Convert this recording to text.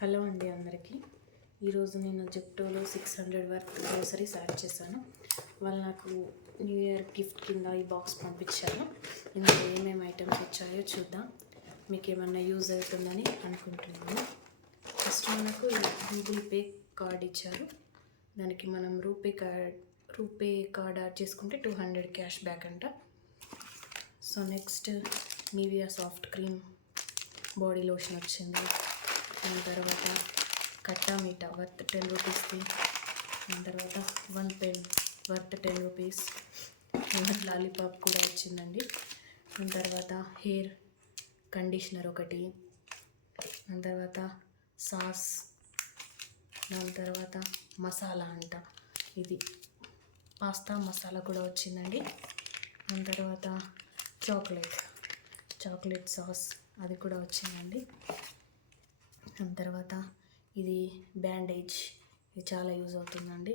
Hello అండి అందరికీ. ఈరోజు నేను జెప్టోలో 600 వర్త్ గ్రోసరీస్ యాడ్ చేశాను. వాళ్ళు నాకు న్యూ ఇయర్ గిఫ్ట్ కింద ఈ బాక్స్ పంపించారు. ఇందులో ఏమేమి ఐటమ్స్ వచ్చాయో చూద్దాం, మీకు ఏమన్నా యూజ్ అవుతుందని అనుకుంటున్నాను. ఫస్ట్ మనకు గూగుల్ పే కార్డ్ ఇచ్చారు. దానికి మనం రూపే కార్డ్ యాడ్ చేసుకుంటే 200 క్యాష్ బ్యాక్ అంట. So next Nivea soft cream body lotion వచ్చింది. దాని తర్వాత కట్టా మీఠా వర్త్ 10 రూపీస్కి. దాని తర్వాత 1 పెన్ వర్త్ 10 రూపీస్. లాలీపాప్ కూడా వచ్చిందండి. దాని తర్వాత హెయిర్ కండిషనర్ ఒకటి. దాని తర్వాత సాస్. దాని తర్వాత మసాలా అంట, ఇది పాస్తా మసాలా కూడా వచ్చిందండి. దాని తర్వాత చాక్లెట్ సాస్, అది కూడా వచ్చిందండి. దాని తర్వాత ఇది బ్యాండేజ్, ఇది చాలా యూజ్ అవుతుందండి.